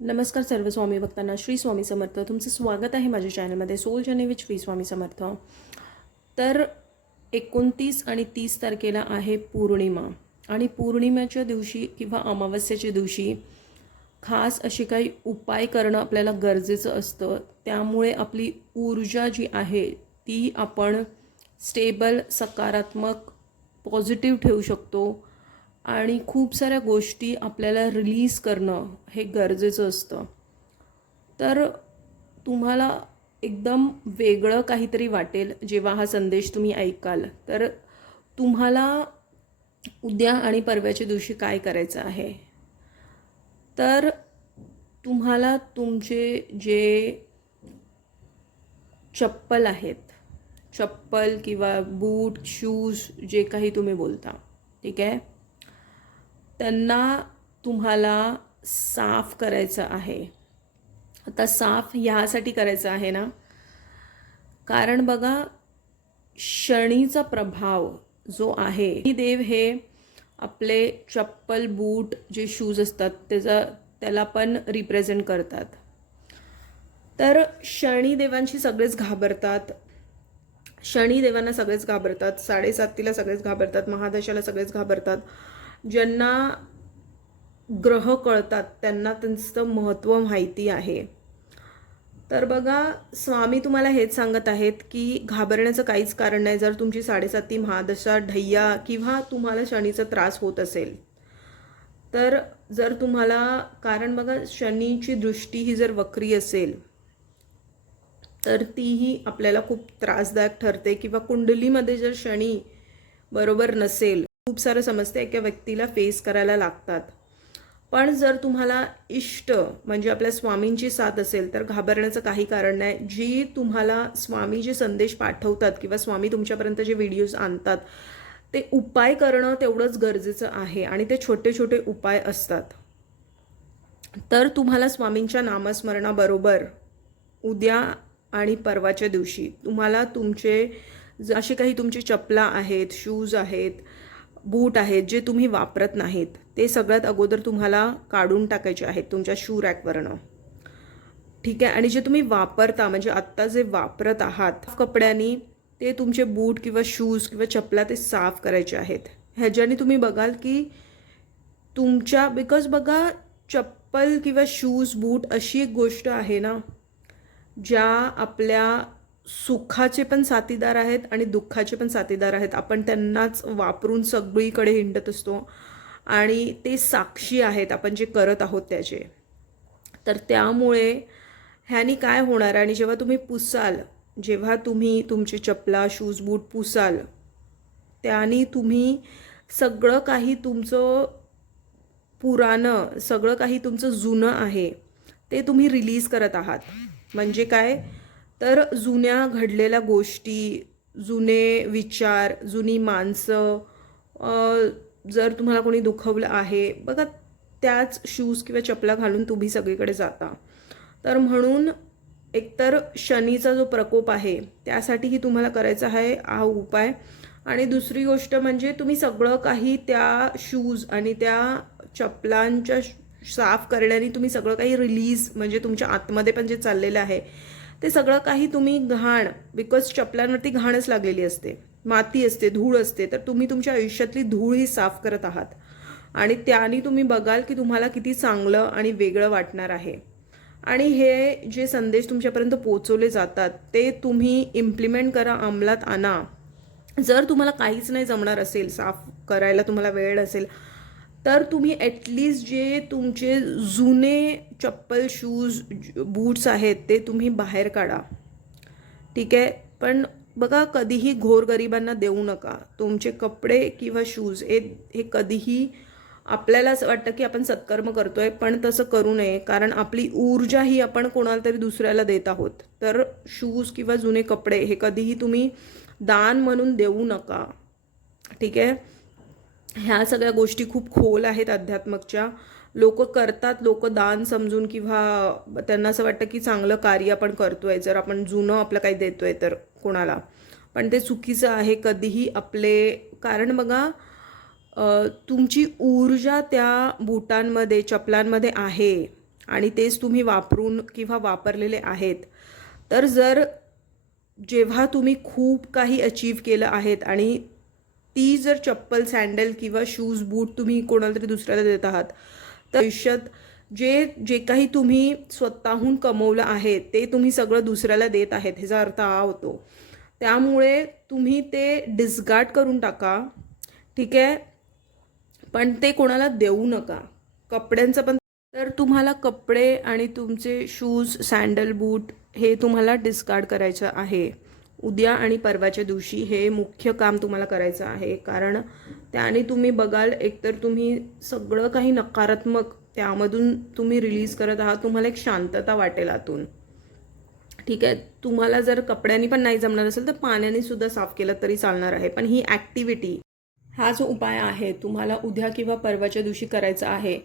नमस्कार सर्व स्वामी भक्तांना. श्री स्वामी समर्थ. तुमचं स्वागत आहे माझ्या चॅनलमध्ये soul journey with Shri Swami Samarth. तर 29 आणि 30 तारखेला आहे पौर्णिमा आणि पौर्णिमेच्या दिवशी किंवा अमावस्येच्या दिवशी खास अशी काही उपाय करणं आपल्याला गरजेचं असतं. त्यामुळे आपली ऊर्जा जी आहे ती आपण स्टेबल, सकारात्मक, पॉझिटिव्ह ठेवू शकतो आणि खूप साऱ्या गोष्टी आपल्याला रिलीज करणं हे गरजेचं असतं. तर तुम्हाला एकदम वेगळं काहीतरी वाटेल जेव्हा हा संदेश तुम्ही ऐकाल. तर तुम्हाला उद्या आणि परवाच्या दिवशी काय करायचं आहे, तर तुम्हाला तुमचे जे चप्पल आहेत, चप्पल किंवा बूट, शूज, जे काही तुम्ही बोलता, ठीक आहे, त्यांना तुम्हाला साफ करायचं आहे. आता साफ ह्यासाठी करायचं आहे ना, कारण बघा शनीचा प्रभाव जो आहे, देव हे आपले चप्पल, बूट, जे शूज असतात त्याला पण रिप्रेझेंट करतात. तर शनिदेवांशी सगळेच घाबरतात, शनिदेवांना सगळेच घाबरतात, 7:30 सगळेच घाबरतात, महादशाला सगळेच घाबरतात. ज्यांना ग्रह कळतात त्यांना त्यांचं महत्त्व माहिती आहे. तर बघा स्वामी तुम्हाला हेच सांगत आहेत की घाबरण्याचं काहीच कारण नाही. जर तुमची 7:30 महादशा, ढय्या किंवा तुम्हाला शनीचा त्रास होत असेल तर जर तुम्हाला, कारण बघा शनीची दृष्टी ही जर वक्री असेल तर तीही आपल्याला खूप त्रासदायक ठरते, किंवा कुंडलीमध्ये जर शनी बरोबर नसेल खूप साऱ्या समस्या एका व्यक्तीला फेस करायला लागतात. पण जर तुम्हाला इष्ट म्हणजे आपल्या स्वामींची साथ असेल तर घाबरण्याचं काही कारण नाही. जी तुम्हाला स्वामी जे संदेश पाठवतात किंवा स्वामी तुमच्यापर्यंत जे व्हिडिओज आणतात ते उपाय करणं तेवढंच गरजेचं आहे आणि ते छोटे छोटे उपाय असतात. तर तुम्हाला स्वामींच्या नामस्मरणाबरोबर उद्या आणि परवाच्या दिवशी तुम्हाला तुमचे असे काही तुमची चपला आहेत, शूज आहेत, बूट आहेत जे तुम्ही वापरत नाहीत ते सगळ्यात अगोदर तुम्हाला काढून टाकायचे आहेत तुमच्या शू रॅकवरनं, ठीक आहे. आणि जे तुम्ही वापरता म्हणजे आत्ता जे वापरत आहात कपड्यांनी, ते तुमचे बूट किंवा शूज किंवा चपला ते साफ करायचे आहेत. ह्याच्याने तुम्ही बघाल की तुमच्या, बिकॉज बघा चप्पल किंवा शूज, बूट अशी एक गोष्ट आहे ना ज्या आपल्या सुखाचे पण साथीदार आहेत आणि दुःखाचे पण साथीदार आहेत. आपण त्यांनाच वापरून सगळीकडे हिंडत असतो आणि ते साक्षी आहेत आपण जे करत आहोत त्याचे. तर त्यामुळे ह्यानी काय होणार, आणि जेव्हा तुम्ही पुसाल, जेव्हा तुम्ही तुमचे चपला, शूज, बूट पुसाल, त्यानी तुम्ही सगळं काही तुमचं पुराणं, सगळं काही तुमचं जुनं आहे ते तुम्ही रिलीज करत आहात. म्हणजे काय, तर जुन्या घडलेल्या गोष्टी, जुने विचार, जुनी माणसं, जर तुम्हाला कोणी दुखवलं आहे बघा, त्याच शूज किंवा चपला घालून तुम्ही सगळीकडे जाता. तर म्हणून एकतर शनीचा जो प्रकोप आहे त्यासाठीही तुम्हाला करायचा आहे हा उपाय. आणि दुसरी गोष्ट म्हणजे तुम्ही सगळं काही त्या शूज आणि त्या चपलांच्या साफ करण्याने तुम्ही सगळं काही रिलीज, म्हणजे तुमच्या आतमध्ये पण जे चाललेलं आहे ते सगळं काही तुम्ही घाण, बिकॉज चपलांवरती घाणच लागलेली असते, माती असते, धूळ असते, तर तुम्ही तुमच्या आयुष्यातली धूळ ही साफ करत आहात आणि त्याने तुम्ही बघाल की तुम्हाला किती चांगलं आणि वेगळं वाटणार आहे. आणि हे जे संदेश तुमच्यापर्यंत पोहोचवले जातात ते तुम्ही इम्प्लिमेंट करा, अंमलात आणा. जर तुम्हाला काहीच नाही जमणार असेल, साफ करायला तुम्हाला वेळ असेल, तर तुम्ही ॲटलिस्ट जे तुमचे जुने चप्पल, शूज, बूट्स आहेत ते तुम्ही बाहेर काढा, ठीक आहे. पण बघा कधीही गोरगरिबांना देऊ नका तुमचे कपडे किंवा शूज. हे कधीही, आपल्याला असं वाटतं की आपण सत्कर्म करतोय पण तसं करू नये, कारण आपली ऊर्जा ही आपण कोणाला तरी दुसऱ्याला देत आहोत. तर शूज किंवा जुने कपडे हे कधीही तुम्ही दान म्हणून देऊ नका, ठीक आहे. ह्या सगळ्या गोष्टी खूप खोल आहेत अध्यात्मकच्या. लोक करतात, लोक दान समजून, किंवा त्यांना असं वाटतं की चांगलं कार्य आपण करतोय जर आपण जुनं आपलं काही देतोय तर कोणाला, पण ते चुकीचं आहे कधीही आपले. कारण बघा तुमची ऊर्जा त्या बुटांमध्ये, चपलांमध्ये आहे आणि तेच तुम्ही वापरून किंवा वापरलेले आहेत, तर जेव्हा तुम्ही खूप काही अचीव केलं आहेत आणि ती जर चप्पल, सँडल किंवा शूज, बूट तुम्ही कोणाला तरी दुसऱ्याला देत आहात, तर आयुष्यात जे जे काही तुम्ही स्वतःहून कमवलं आहे ते तुम्ही सगळं दुसऱ्याला देत आहेत, ह्याचा अर्थ हा होतो. त्यामुळे तुम्ही ते डिस्कार्ड करून टाका, ठीक आहे. पण ते कोणाला देऊ नका. कपड्यांचं पण, तर तुम्हाला कपडे आणि तुमचे शूज, सँडल, बूट हे तुम्हाला डिस्कार्ड करायचं आहे. उद्या आणि परवाच्या दिवशी हे मुख्य काम तुम्हाला करायचं आहे. कारण त्याने तुम्ही बघाल, एकतर तुम्ही सगळं काही नकारात्मक त्यामधून तुम्ही रिलीज करत आहात. तुम्हाला एक शांतता वाटेल आतून, ठीक आहे. तुम्हाला जर कपड्यांनी पण नाही जमणार असेल तर पाण्याने सुद्धा साफ केलं तरी चालणार आहे. पण ही ॲक्टिव्हिटी, हा जो उपाय आहे तुम्हाला उद्या किंवा परवाच्या दिवशी करायचा आहे.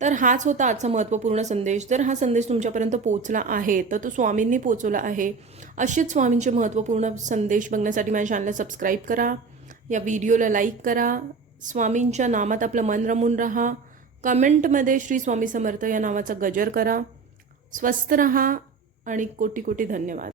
तर हाच होता आजचा महत्त्वपूर्ण संदेश. जर हा संदेश तुमच्यापर्यंत पोहोचला आहे तर तो स्वामींनी पोहोचवला आहे. असेच स्वामींचे महत्त्वपूर्ण संदेश बघण्यासाठी माझ्या चॅनलला सबस्क्राईब करा, या व्हिडिओला लाईक करा, स्वामींच्या नामात आपलं मन रमून राहा, कमेंटमध्ये श्री स्वामी समर्थ या नावाचा गजर करा. स्वस्थ रहा आणि कोटी कोटी धन्यवाद.